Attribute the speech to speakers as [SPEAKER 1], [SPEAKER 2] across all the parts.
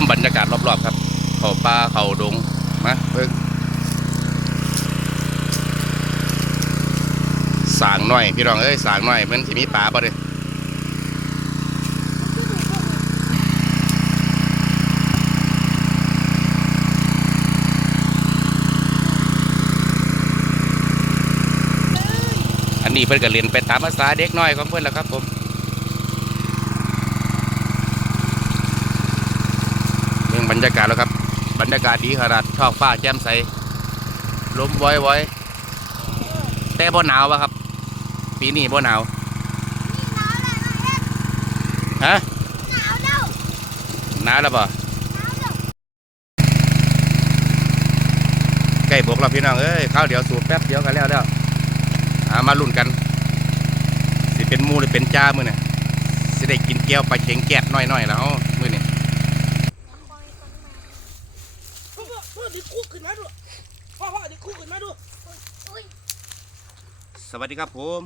[SPEAKER 1] มบรรยากาศรอบๆครับ เขาป่าเขาดงมาเพิ่งสางหน่อยพี่น้องเอ้ยสางหน่อยมันที่มีป่าป่ะเด้อันนี้เพิ่อนก็เรียนไปตามภาษาเด็กน้อยของเพิ่อนแหละครับผมเรื่อง บรรยากาศแล้วครับ บรรยากาศดีขนาดท้องฟ้าแจ่มใสลมว้อยๆแต่บ่หนาววะครับ ปีนี้บ่หนาว
[SPEAKER 2] หนาวแล้วนะเอ็ด
[SPEAKER 1] ฮะ
[SPEAKER 2] หนาวแล้ว
[SPEAKER 1] หนาวแล้วบ่
[SPEAKER 2] หนาวแล้ว
[SPEAKER 1] ใกล้บกแล้วพี่น้องเอ้ยข้าวเดี๋ยวสูบแป๊บเดียวกันแล้วแล้วอามาลุ้นกัน สิเป็นหมูหรือเป็นจ้ามือเนี่ยสิได้กินเกี๊ยวปลาเข็งแกะน้อยๆแล้วมือนี่
[SPEAKER 3] พ่อพ่อพ่อ ดิคุกขึ้นมาดูพ่อพ่อดิคุกขึ้นมาดู
[SPEAKER 2] อุ้ย
[SPEAKER 1] สวัสดีครับผม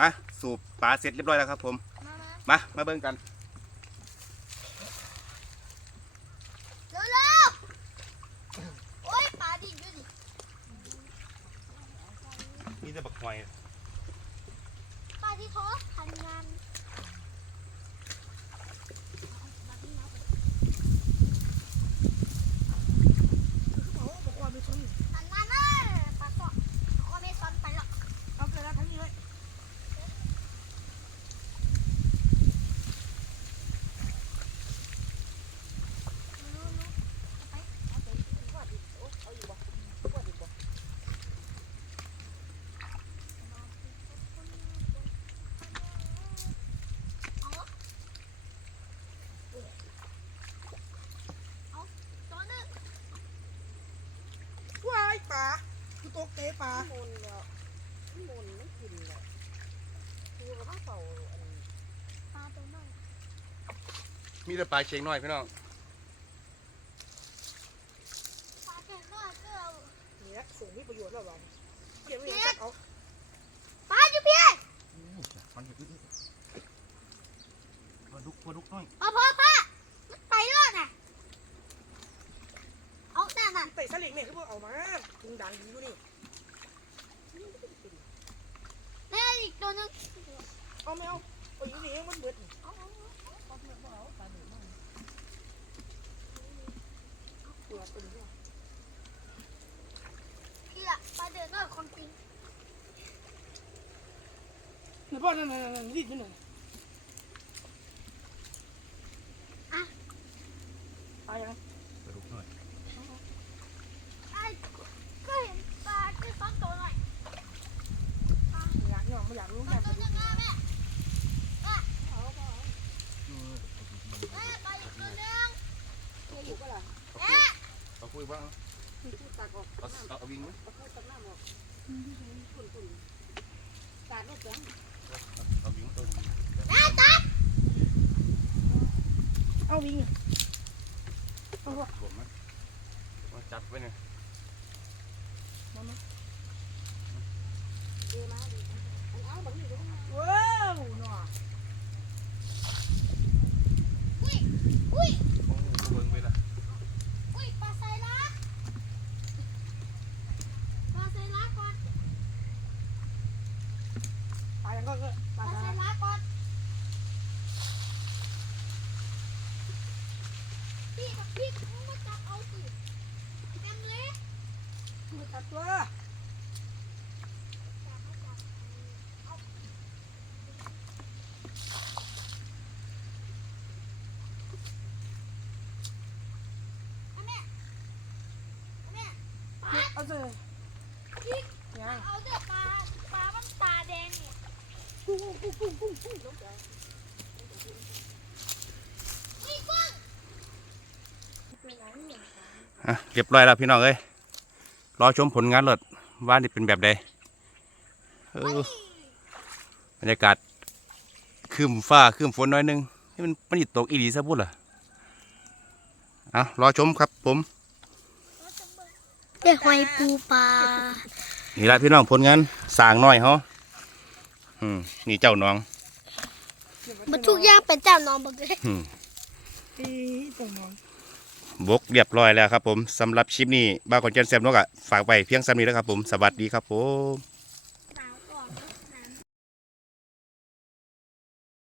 [SPEAKER 1] มาสูบปลาเสร็จเรียบร้อยแล้วครับผม
[SPEAKER 2] มา มา
[SPEAKER 1] มามาเบิ่งกัน
[SPEAKER 2] เร็วเร็วโอ้ยปลาดิบอยู่ดิ
[SPEAKER 1] นี่จะบักหอย
[SPEAKER 2] ปลาที่ท้อพันงาน
[SPEAKER 3] โอ้บอกว่าไม่ชน
[SPEAKER 2] พันงานเลยปลาสอดเอาเมซอนไปแล้ว
[SPEAKER 3] เอาเกิดแล้วทั้งนี้เลย
[SPEAKER 2] ตัวนึง
[SPEAKER 3] ว้าย ปลาคือตกเตะปลา
[SPEAKER 4] มุนแล้วมุนไม่กินเลยคือว่าต้องเป่าอัน
[SPEAKER 2] ปลาตัวนึง
[SPEAKER 1] มีแต่ปลาเข็งน้อยพี่น้อง
[SPEAKER 2] ปลาเก่งมากเกิน
[SPEAKER 3] เนี้ยส่งมีประโยชน์แล้วหรอเก็บไว้ยังไงเอา
[SPEAKER 2] ปลาอยู่พี่
[SPEAKER 1] ปลาดุกปลาดุกน้อย
[SPEAKER 2] พ่อพ่อพ่อมันไปแล้วน่ะเอา แต่น่ะ
[SPEAKER 3] เตะสลิงเนี่ยคือพวกเอามาถุงดังอยู่นี่
[SPEAKER 2] แม่อีกตัวนึง
[SPEAKER 3] เอาไม่เอาเอาอยู่นี่เองมันเบิด
[SPEAKER 2] เอาเอาเอา
[SPEAKER 3] เปลือกเป็นเนี่ย
[SPEAKER 2] พี่ละปลาเดินน้อยของจริง
[SPEAKER 3] หนูพ่อนั่นนั่นนั่นรีดอยู่หน่อยปลายัง
[SPEAKER 1] ปลาดุกน้อย
[SPEAKER 2] ไอ้ก็เห็นปลาที่ซ้อนตัวหน่อย
[SPEAKER 3] อยากเนี่ยไม่อยากรู้
[SPEAKER 2] ตัว
[SPEAKER 3] แม่
[SPEAKER 2] ตัวนึงนะแม่แม่แม่ปลาอีกตัวนึง
[SPEAKER 4] อยู่ก็ล่ะ
[SPEAKER 2] แม่
[SPEAKER 1] เอา คุยบ้าง
[SPEAKER 4] พูดตักออก
[SPEAKER 1] เอาเอาเอาวิ่งไหม
[SPEAKER 4] เอาพูดตักน้ำออกฝุ่นฝุ่นตาดลูกแก้ง
[SPEAKER 1] เอาวิ่งตัว
[SPEAKER 2] แม่จับ
[SPEAKER 3] เอาวิ่ง
[SPEAKER 1] ผมนะมาจับไว้เนี่ย
[SPEAKER 4] เอมาดิอันเอาแบบนี้ด้
[SPEAKER 3] ว้าวหน่อ
[SPEAKER 2] อุ้ยอุ้ย
[SPEAKER 1] โอ้เบิ่งไปละ
[SPEAKER 2] อุ้ยปลาไซรัสปลาไซรัสก่อน
[SPEAKER 3] ปลายังก็ปลา
[SPEAKER 2] ลาไซ
[SPEAKER 3] ตา
[SPEAKER 2] ก่อนพี่กับพี่มึงมาจับเอาสิเต็มเลย
[SPEAKER 3] ไม่ตัดตัว
[SPEAKER 2] เนี้ยอันเนี้ยปลา
[SPEAKER 3] เอาเถอะ
[SPEAKER 2] พี่
[SPEAKER 3] ยัง
[SPEAKER 2] เอาเด้อปลาปลามันตาแดงเนี่ย
[SPEAKER 3] กุ้งกุ้งกุ้งกุ้งกุ้ง
[SPEAKER 2] อุ้ยกุ้ง
[SPEAKER 1] อะเรียบร้อยแล้วพี่น้องเอ้ยรอชมผลงานรถว่านี่เป็นแบบใดเออบรรยากาศคืมฟ้าคืมฝนหน้อยหนึงนี่มันมันสิตกอีดีซะพุ่นล่ะอะรอชมครับผม
[SPEAKER 2] เด็กหอยปูปลา
[SPEAKER 1] นี่ละพี่น้องผลงานสร้างน้อยเขาอืมนี่เจ้าน้อง
[SPEAKER 2] มันทุกอย่างเป็นเจ้าน้องบักเลย
[SPEAKER 1] อืม
[SPEAKER 3] ตีตัวน้อง
[SPEAKER 1] บกเรียบร้อยแล้วครับผมสำหรับคลิปนี้บ้าวขอนแก่นแซมนกอะฝากไปเพียงซ้ำนี้แล้วครับผมสวัสดีครับผม